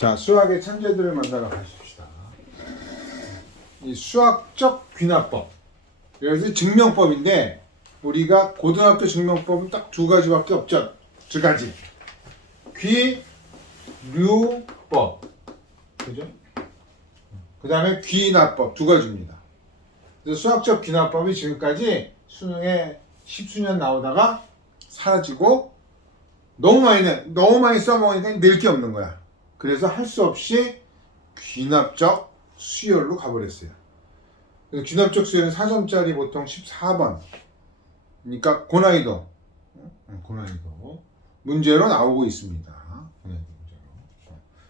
자, 수학의 천재들을 만나러 가십시다. 이 수학적 귀납법. 그래서 증명법인데 우리가 고등학교 증명법은 딱 두 가지밖에 없죠. 두 가지. 귀류법. 그죠? 그 다음에 귀납법 두 가지입니다. 그래서 수학적 귀납법이 지금까지 수능에 10수년 나오다가 사라지고 너무 많이 써먹으니까 낼 게 없는 거야. 그래서 할 수 없이 귀납적 수열로 가버렸어요. 그래서 귀납적 수열은 4점짜리 보통 14번. 그러니까 고난이도 문제로 나오고 있습니다.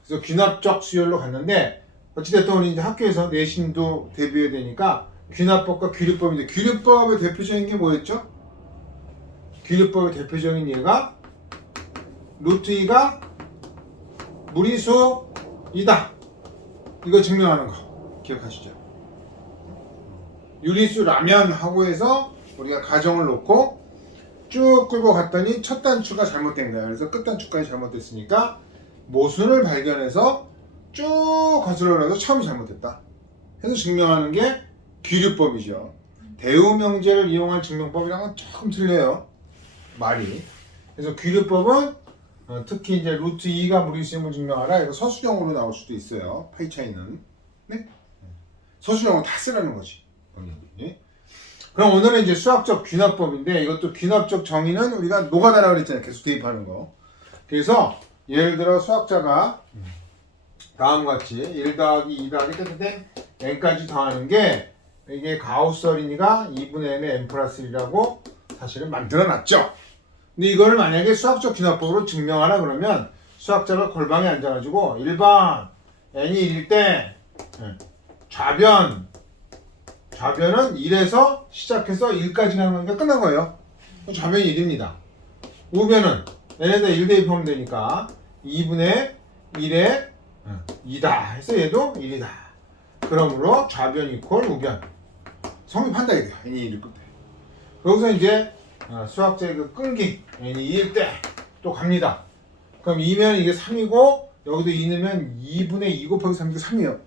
그래서 귀납적 수열로 갔는데 어찌됐든 우리 이제 학교에서 내신도 대비해야 되니까 귀납법과 귀류법인데 귀류법의 대표적인 게 뭐였죠? 귀류법의 대표적인 예가 루트 2가 무리수이다. 이거 증명하는 거 기억하시죠? 유리수라면 하고 해서 우리가 가정을 놓고 쭉 끌고 갔더니 첫 단추가 잘못된 거야. 그래서 끝 단추까지 잘못됐으니까 모순을 발견해서 쭉 거슬러가서 처음이 잘못됐다. 해서 증명하는 게 귀류법이죠. 대우명제를 이용한 증명법이랑은 조금 틀려요. 말이. 그래서 귀류법은 특히 이제 루트 2가 무리수임을 증명하라. 이거 서술형으로 나올 수도 있어요. 파이 차이는. 네? 서술형은 다 쓰라는 거지. 네? 그럼 오늘은 이제 수학적 귀납법인데 이것도 귀납적 정의는 우리가 노가다라고 그랬잖아요. 계속 대입하는 거. 그래서 예를 들어 수학자가 다음과 같이 1 더하기 2 더하기 땡땡 n까지 더하는 게 이게 가우스 어린이가 2분의 n의 n 플러스 1이라고 사실은 만들어놨죠. 근데 이거를 만약에 수학적 귀납법으로 증명하라 그러면 수학자가 골방에 앉아가지고 1번 n이 1일 때 좌변은 1에서 시작해서 1까지 가는 거니까 끝난 거예요. 좌변이 1입니다. 우변은 n에다 1 대입하면 되니까 2분의 1에 2다 해서 얘도 1이다. 그러므로 좌변 이퀄 우변 성립한다 이거야. n이 1일 끝에. 여기서 이제 수학자의 그 끈기 n이 2일 때 또 갑니다. 그럼 2면 이게 3이고 여기도 2 넣으면 2분의 2 곱하기 3이니까 3이에요.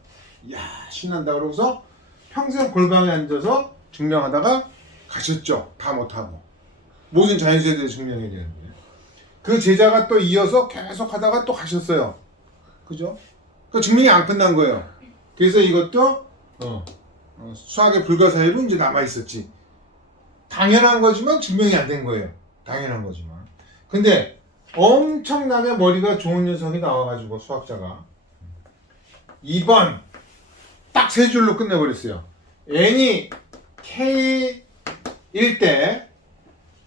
이야 신난다. 그러고서 평생 골방에 앉아서 증명하다가 가셨죠. 다 못하고 모든 자연수에 대해 증명해야 되는데 그 제자가 또 이어서 계속 하다가 또 가셨어요. 그죠? 그 증명이 안 끝난 거예요. 그래서 이것도 수학의 불가사의로 이제 남아있었지. 당연한 거지만 증명이 안 된 거예요. 당연한 거지만. 근데 엄청나게 머리가 좋은 녀석이 나와가지고 수학자가 2번 딱 세 줄로 끝내버렸어요. n이 k일 때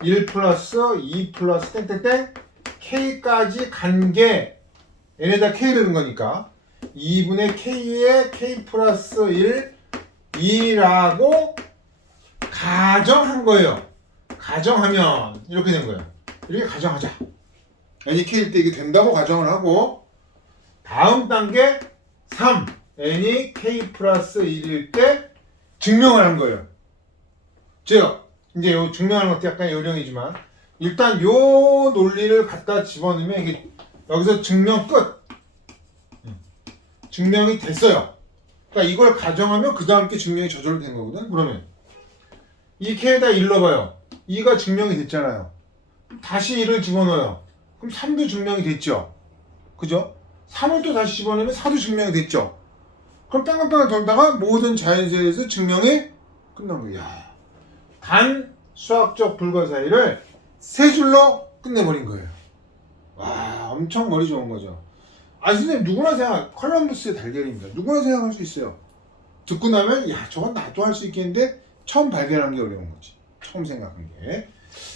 1 플러스 2 플러스 땡땡땡 k까지 간 게 n에다 k를 넣은 거니까 2분의 k에 k 플러스 1 2라고 가정한 거예요. 가정하면 이렇게 된 거예요. 이렇게 가정하자. n이 k일 때 이게 된다고 가정을 하고 다음 단계 3 n이 k 플러스 1일 때 증명을 한 거예요. 제가 이제 요 증명하는 것도 약간 요령이지만 일단 요 논리를 갖다 집어넣으면 이게 여기서 증명 끝. 증명이 됐어요. 그러니까 이걸 가정하면 그 다음 게 증명이 저절로 된 거거든. 그러면 이 k에다 1 넣어봐요. 2가 증명이 됐잖아요. 다시 1을 집어넣어요. 그럼 3도 증명이 됐죠. 그죠? 3을 또 다시 집어넣으면 4도 증명이 됐죠. 그럼 뺑글뺑글 돌다가 모든 자연수에서 증명이 끝난 거예요. 단 수학적 불가사의를 세 줄로 끝내버린 거예요. 와, 엄청 머리 좋은 거죠. 아, 선생님 누구나 생각, 컬럼버스의 달걀입니다. 누구나 생각할 수 있어요. 듣고 나면 야, 저건 나도 할 수 있겠는데 처음 발견한 게 어려운 거지. 처음 생각한 게.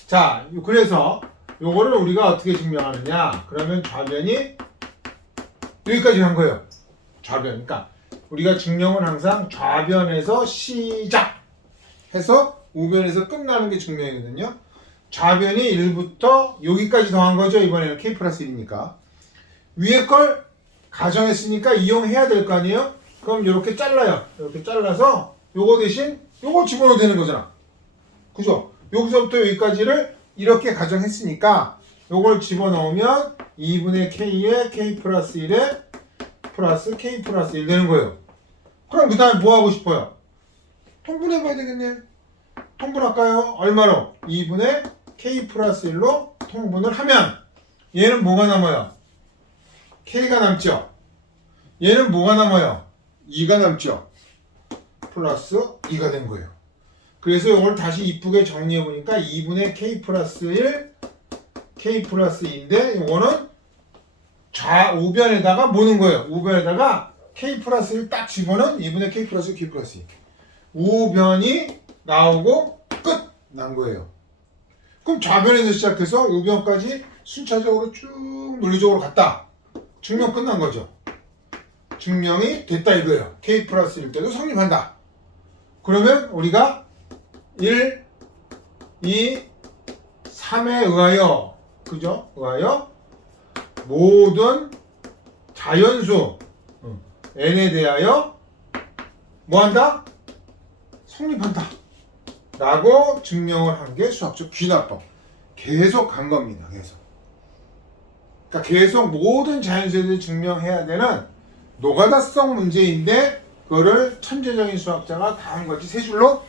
자, 그래서 요거를 우리가 어떻게 증명하느냐? 그러면 좌변이 여기까지 간 거예요. 좌변. 그러니까 우리가 증명은 항상 좌변에서 시작해서 우변에서 끝나는 게 증명이거든요. 좌변이 1부터 여기까지 더한 거죠. 이번에는 k 플러스 1이니까. 위에 걸 가정했으니까 이용해야 될 거 아니에요? 그럼 이렇게 잘라요. 이렇게 잘라서 요거 대신 요거 집어넣어도 되는 거잖아. 그죠? 여기서부터 여기까지를 이렇게 가정했으니까 요걸 집어넣으면 2분의 k에 k 플러스 1에 플러스 K 플러스 1 되는 거예요. 그럼 그 다음에 뭐 하고 싶어요? 통분해봐야 되겠네. 통분할까요? 얼마로? 2분의 K 플러스 1로 통분을 하면 얘는 뭐가 남아요? K가 남죠? 얘는 뭐가 남아요? 2가 남죠? 플러스 2가 된 거예요. 그래서 이걸 다시 이쁘게 정리해보니까 2분의 K 플러스 1 K 플러스 2인데 이거는 우변에다가 뭐는 거예요? 우변에다가 K 플러스 1 딱 집어넣은 2분의 K 플러스 1 K 플러스 2 우변이 나오고 끝! 난 거예요. 그럼 좌변에서 시작해서 우변까지 순차적으로 쭉 논리적으로 갔다. 증명 끝난 거죠. 증명이 됐다 이거예요. K 플러스 1 때도 성립한다. 그러면 우리가 1, 2, 3에 의하여 그죠? 의하여 모든 자연수 n에 대하여 뭐한다? 성립한다. 라고 증명을 한 게 수학적 귀납법. 계속 간 겁니다. 계속. 그러니까 계속 모든 자연수에 대해 증명해야 되는 노가다성 문제인데 그거를 천재적인 수학자가 다 한 거지 세 줄로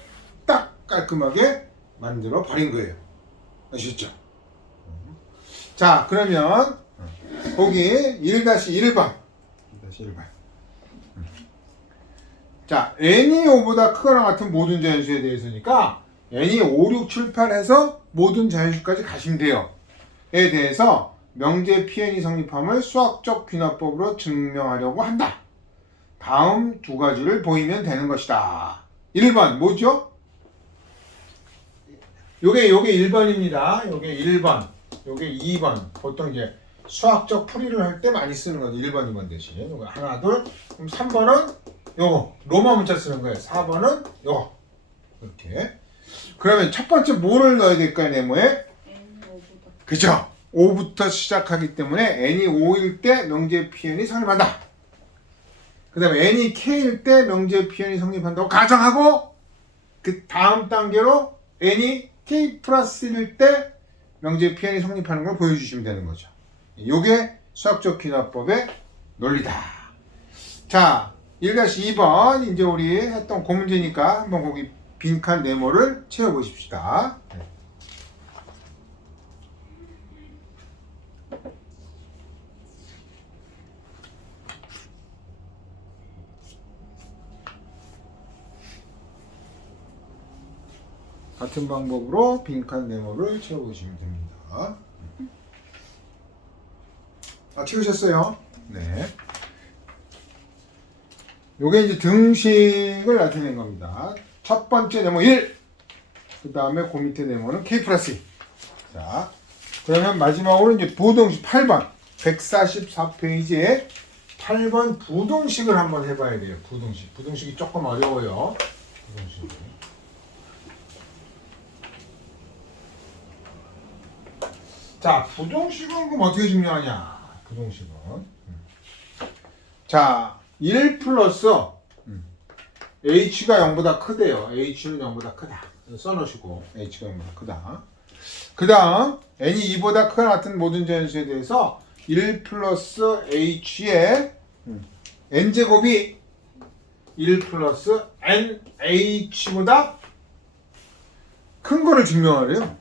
딱 깔끔하게 만들어 버린 거예요. 아시겠죠? 자, 그러면 거기 1-1번. 1-1번. 자, n이 5보다 크거나 같은 모든 자연수에 대해서니까 n이 5, 6, 7, 8 해서 모든 자연수까지 가시면 돼요. 에 대해서 명제 PN이 성립함을 수학적 귀납법으로 증명하려고 한다. 다음 두 가지를 보이면 되는 것이다. 1번 뭐죠? 요게 1번입니다. 요게 1번. 요게 2번. 보통 이제 수학적 풀이를 할 때 많이 쓰는 거죠. 1번, 2번 대신. 요거 하나, 둘. 그럼 3번은 요거. 로마 문자 쓰는 거예요. 4번은 요거. 이렇게. 그러면 첫 번째 뭐를 넣어야 될까요, 네모에? 그죠? 5부터 시작하기 때문에 n이 5일 때 명제 PN이 성립한다. 그 다음에 n이 k일 때 명제 PN이 성립한다고 가정하고 그 다음 단계로 n이 k 플러스 1일 때 명제 PN이 성립하는 걸 보여주시면 되는 거죠. 이게 수학적 귀납법의 논리다. 자, 1-2번 이제 우리 했던 그 문제니까 한번 거기 빈칸 네모를 채워보십시다. 같은 방법으로 빈칸 네모를 채워보시면 됩니다. 채우셨어요? 네. 요게 이제 등식을 나타낸 겁니다. 첫 번째 네모 1. 그 다음에 그 밑에 네모는 K 플러스 2. 자, 그러면 마지막으로 이제 부등식 8번. 144페이지에 8번 부등식을 한번 해봐야 돼요. 부등식. 부등식이 조금 어려워요. 부등식. 자, 부등식은 그럼 어떻게 증명하냐? 부등식은. 자, 1 플러스 h가 0보다 크대요. h는 0보다 크다. 써놓으시고 h가 0보다 크다. 그 다음 n이 2보다 크거나 같은 모든 자연수에 대해서 1 플러스 h의 n제곱이 1 플러스 nh보다 큰 거를 증명하래요.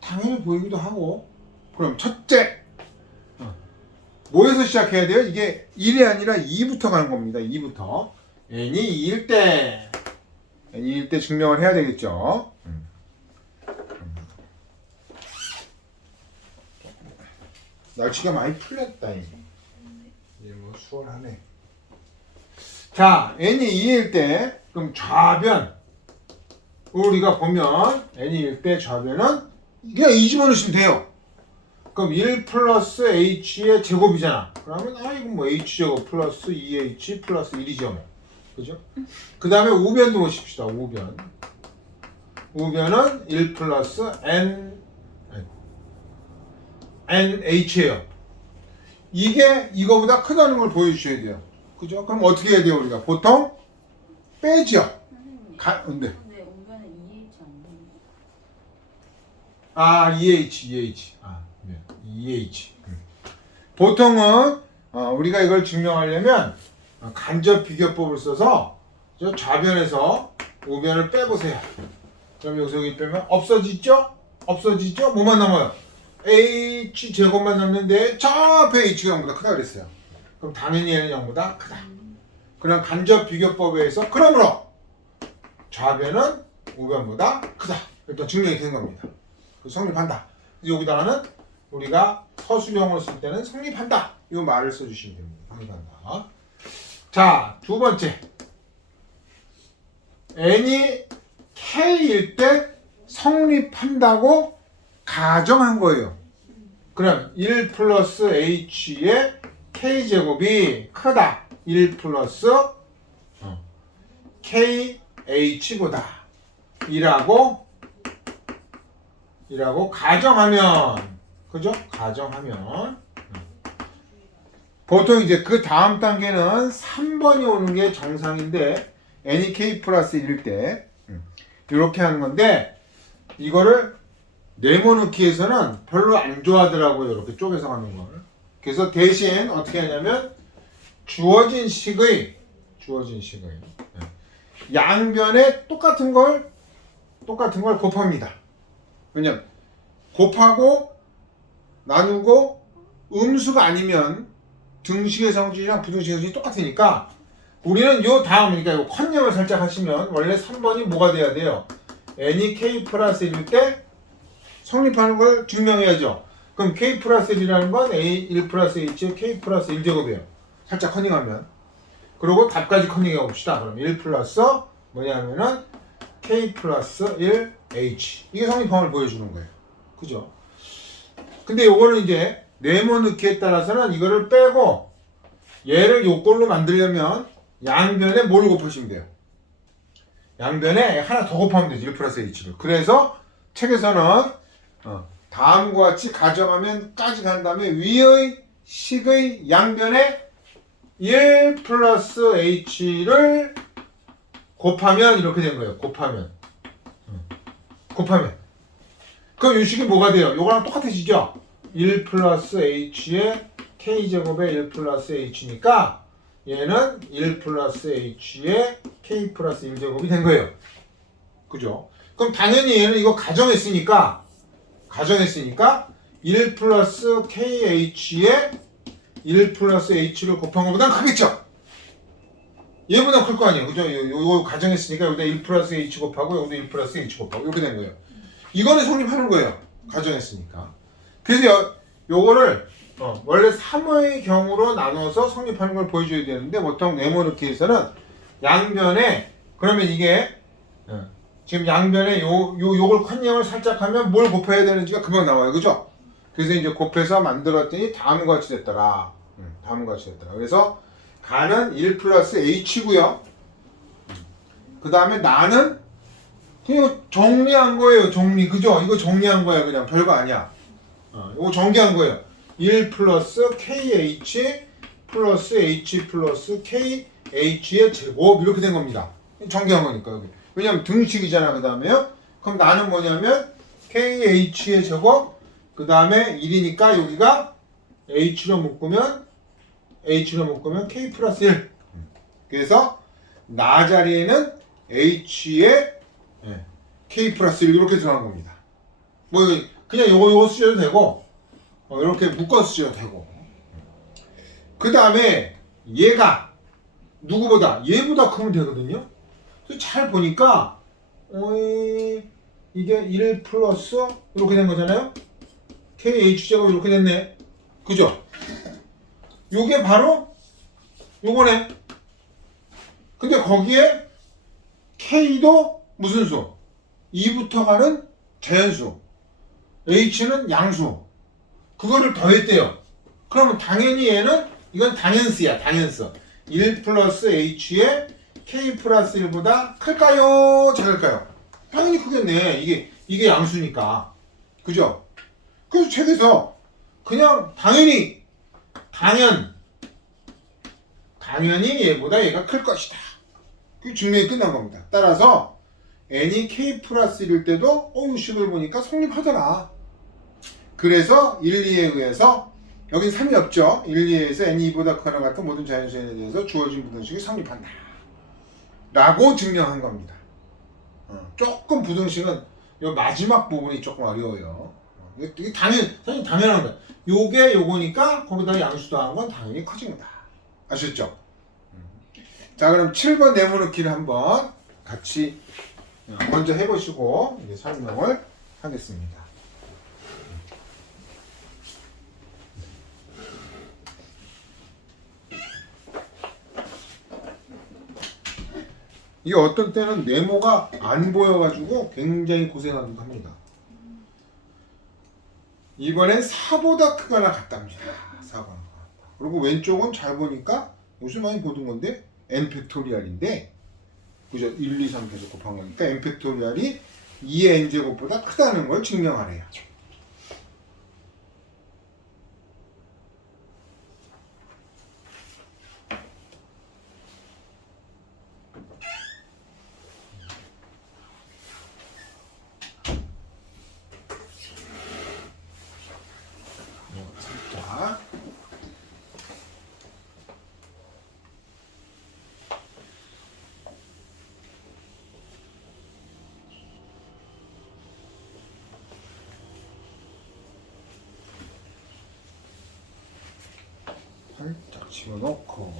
당연히 보이기도 하고. 그럼 첫째 뭐에서 시작해야 돼요? 이게 1이 아니라 2부터 가는 겁니다. 2부터 n이 2일 때 n이 2일 때 증명을 해야 되겠죠. 날씨가 많이 풀렸다 이제 뭐 수월하네. 자, n이 2일 때 그럼 좌변 우리가 보면 n이 2일 때 좌변은 그냥 2 집어넣으시면 돼요. 그럼 1 플러스 h의 제곱이잖아. 그러면 이거 뭐 h제곱 플러스 2h 플러스 1이죠. 그죠? 그 다음에 우변도 보십시다. 우변. 우변은 1 플러스 nh예요. 이게 이거보다 크다는 걸 보여주셔야 돼요. 그죠? 그럼 어떻게 해야 돼요, 우리가? 보통 빼죠. 근데 우변에 2H EH. 아니에요? EH. 보통은 우리가 이걸 증명하려면 간접 비교법을 써서 저 좌변에서 우변을 빼보세요. 그럼 여기서 여기 빼면 없어지죠? 없어지죠? 뭐만 남아요? h 제곱만 남는데 저 앞에 h가 0보다 크다 그랬어요. 그럼 당연히 얘는 0보다 크다. 그럼 간접 비교법에 의해서 그러므로 좌변은 우변보다 크다. 일단 증명이 된 겁니다. 성립한다. 여기다가는 우리가 서술형을 쓸 때는 성립한다. 이 말을 써주시면 됩니다. 성립한다. 자, 두 번째. n이 k일 때 성립한다고 가정한 거예요. 그럼 1 플러스 h의 k제곱이 크다. 1 플러스 kh보다 이라고 가정하면, 그죠? 가정하면 보통 이제 그 다음 단계는 3번이 오는 게 정상인데 n이 k 플러스 1일 때 이렇게 하는 건데 이거를 네모넣기에서는 별로 안 좋아하더라고요. 이렇게 쪼개서 가는 걸. 그래서 대신 어떻게 하냐면 주어진 식의 양변에 똑같은 걸 곱합니다. 왜냐면 곱하고 나누고 음수가 아니면 등식의 성질이랑 부등식의 성질이 똑같으니까 우리는 요 다음, 그러니까 요 컨닝을 살짝 하시면 원래 3번이 뭐가 돼야 돼요? n이 k 플러스 1일 때 성립하는 걸 증명해야죠. 그럼 k 플러스 1이라는 건 a 1 플러스 h의 k 플러스 1제곱이에요. 살짝 컨닝하면. 그리고 답까지 컨닝해 봅시다. 그럼 1 플러스 뭐냐면은 k 플러스 1 h. 이게 성립함을 보여주는 거예요. 그죠? 근데 요거는 이제 네모넣기에 따라서는 이거를 빼고 얘를 요꼴로 만들려면 양변에 뭘 곱하시면 돼요? 양변에 하나 더 곱하면 되죠. 1 플러스 h를. 그래서 책에서는 다음과 같이 가정하면 까지 간 다음에 위의 식의 양변에 1 플러스 h를 곱하면 이렇게 된 거예요. 곱하면. 그럼 이 식이 뭐가 돼요? 요거랑 똑같아지죠? 1 플러스 h의 k제곱에 1 플러스 h니까 얘는 1 플러스 h의 k 플러스 1제곱이 된 거예요. 그죠? 그럼 당연히 얘는 이거 가정했으니까 1 플러스 kh의 1 플러스 h를 곱한 것보다 크겠죠? 얘보다 클 거 아니에요. 그죠? 요거 가정했으니까 여기다 1 플러스 h 곱하고 여기다 1 플러스 h 곱하고 이렇게 된 거예요. 이거는 성립하는 거예요. 가정했으니까. 그래서 요거를 원래 3의 경우로 나눠서 성립하는 걸 보여줘야 되는데 보통 네모넣기에서는 양변에 그러면 이게 지금 양변에 요걸 컨닝을 살짝 하면 뭘 곱해야 되는지가 금방 나와요. 그죠? 그래서 이제 곱해서 만들었더니 다음과 같이 됐더라. 그래서 가는 1 플러스 h고요. 그 다음에 나는 그냥 정리한 거예요. 그죠? 이거 정리한 거야. 그냥 별거 아니야. 이거 정리한 거예요. 1 플러스 kh 플러스 h 플러스 kh의 제곱 이렇게 된 겁니다. 정리한 거니까 여기. 왜냐면 등식이잖아. 그 다음에요. 그럼 나는 뭐냐면 kh의 제곱 그 다음에 1이니까 여기가 h로 묶으면 k 플러스 1. 그래서 나 자리에는 h의 k 플러스 1 이렇게 들어간 겁니다. 뭐 그냥 요거 쓰셔도 되고 이렇게 묶어 쓰셔도 되고. 그 다음에 얘가 누구보다 얘보다 크면 되거든요. 그래서 잘 보니까 이게 1 플러스 이렇게 된 거잖아요. kh제곱 이렇게 됐네. 그죠? 요게 바로 요거네. 근데 거기에 k도 무슨 수? 2부터 가는 자연수. h는 양수. 그거를 더했대요. 그러면 당연히 얘는 이건 당연수야. 당연수. 1 플러스 h의 k 플러스 1보다 클까요? 작을까요? 당연히 크겠네. 이게 양수니까. 그죠? 그래서 책에서 그냥 당연히 얘보다 얘가 클 것이다. 그 증명이 끝난 겁니다. 따라서 n이 k 플러스 1일 때도 이 식을 보니까 성립하더라. 그래서 1, 2에 의해서 여긴 3이 없죠. 1, 2에서 n2보다 크거나 같은 모든 자연수에 대해서 주어진 부등식이 성립한다 라고 증명한 겁니다. 조금 부등식은 이 마지막 부분이 조금 어려워요. 이게 사실 당연한 거야. 요게 요거니까 거기다 양수 더한 건 당연히 커진 거다. 아셨죠? 자, 그럼 7번 네모넣기를 한번 같이 먼저 해보시고 이제 설명을 하겠습니다. 이게 어떤 때는 네모가 안 보여가지고 굉장히 고생하기도 합니다. 이번엔 4보다 크거나 같답니다. 4보다 크거나 같다. 그리고 왼쪽은 잘 보니까 요새 많이 보던 건데 n 팩토리얼인데 그죠? 1, 2, 3 계속 곱한 거니까 n 팩토리얼이 2의 n제곱보다 크다는 걸 증명하래요. 자, 살짝 집어넣고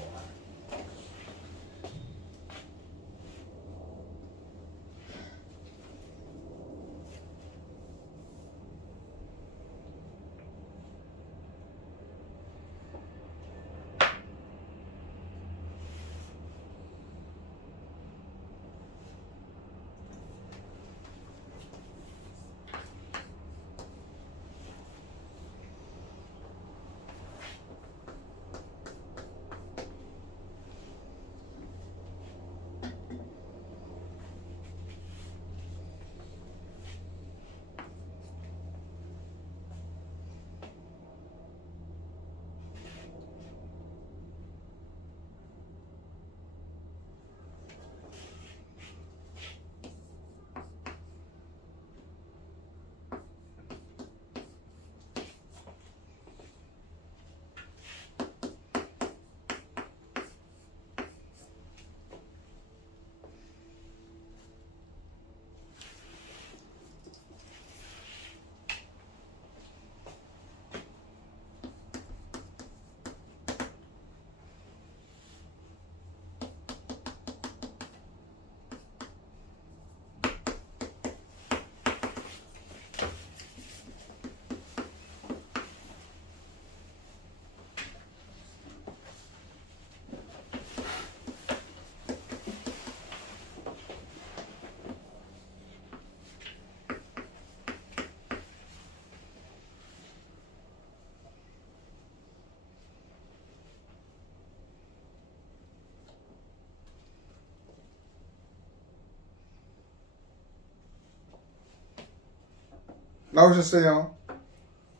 나오셨어요?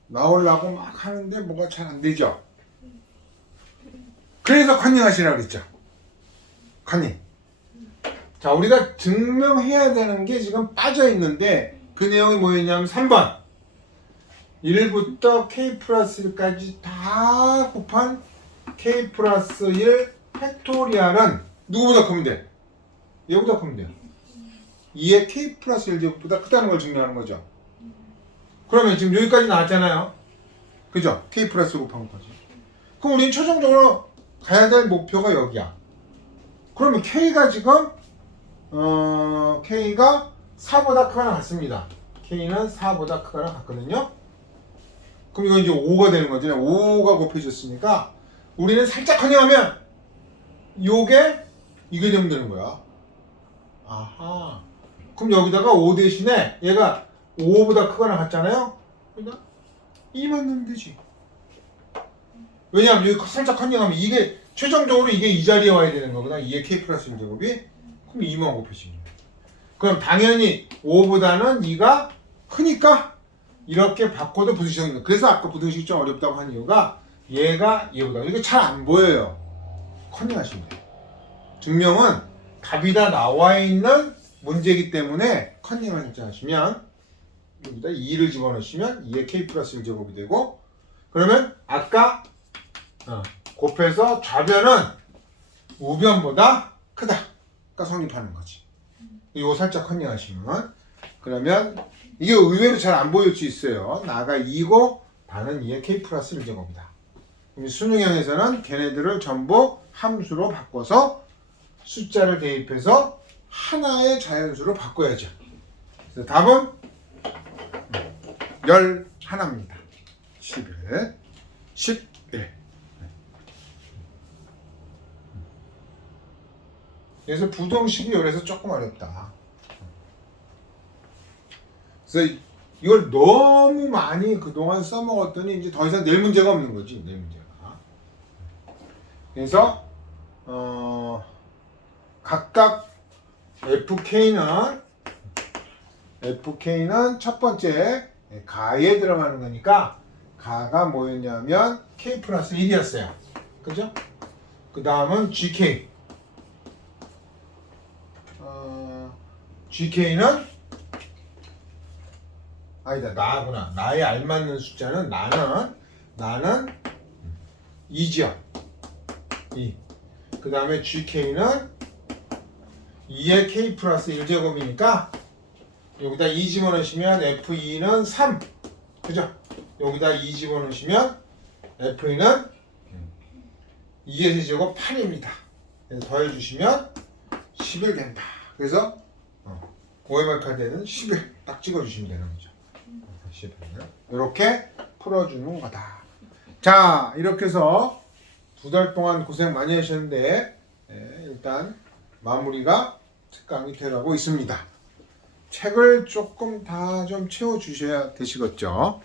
나오려고 막 하는데 뭐가 잘 안 되죠? 그래서 컨닝하시라고 그랬죠? 컨닝. 자, 우리가 증명해야 되는 게 지금 빠져 있는데 그 내용이 뭐였냐면 3번 1부터 k 플러스 1까지 다 곱한 k 플러스 1 팩토리얼은 누구보다 크면 돼? 얘보다 크면 돼요. 2의 k 플러스 1제곱보다 크다는 걸 증명하는 거죠. 그러면 지금 여기까지 나왔잖아요. 그죠? k 플러스 곱한 것까지. 그럼 우리는 최종적으로 가야 될 목표가 여기야. 그러면 k가 지금 k가 4보다 크거나 같습니다. k는 4보다 크거나 같거든요. 그럼 이건 이제 5가 되는 거죠. 5가 곱해졌으니까 우리는 살짝 커닝하면 요게 이게 되면 되는 거야. 아하. 그럼 여기다가 5 대신에 얘가 5보다 크거나 같잖아요. 그냥 2만 넣으면 되지. 왜냐하면 여기 살짝 커닝하면 이게 최종적으로 이게 이 자리에 와야 되는 거구나. 2의 k 플러스 1제곱이. 그럼 2만 곱해지면 돼. 그럼 당연히 5보다는 2가 크니까 이렇게 바꿔도 부등식이 있는. 그래서 아까 부등식이 좀 어렵다고 한 이유가 얘가 얘보다 이게 잘 안 보여요. 커닝하시면 돼요. 증명은 답이 다 나와 있는 문제이기 때문에 커닝을 하시면 여기다 2를 집어넣으시면 2의 k 플러스 1제곱이 되고 그러면 아까 곱해서 좌변은 우변보다 크다. 그러니까 성립하는 거지. 이거 살짝 컨닝하시면. 그러면 이게 의외로 잘 안 보일 수 있어요. 나가 2고 반은 2의 k 플러스 1제곱이다. 그럼 수능형에서는 걔네들을 전부 함수로 바꿔서 숫자를 대입해서 하나의 자연수로 바꿔야죠. 그래서 답은 11입니다. 11. 그래서 부동식이 요래서 조금 어렵다. 그래서 이걸 너무 많이 그동안 써먹었더니 이제 더 이상 낼 문제가 없는 거지. 낼 문제가. 그래서 각각 FK는 첫 번째 가에 들어가는 거니까 가가 뭐였냐면 K 플러스 1이었어요. 그죠? 그 다음은 GK. GK는 아니다. 나구나. 나에 알맞는 숫자는 나는 2죠. 2. 그 다음에 GK는 2의 K 플러스 1제곱이니까 여기다 2 집어넣으시면 F2는 3. 그죠? 여기다 2 집어넣으시면 F2는 2의 세제곱 8입니다. 그래서 더해주시면 11 된다. 그래서 OMR 카드에는 11 딱 찍어주시면 되는 거죠. 11. 이렇게 풀어주는 거다. 자, 이렇게 해서 2달 동안 고생 많이 하셨는데 일단 마무리가 특강이 돼가고 있습니다. 책을 조금 다 좀 채워주셔야 되시겠죠.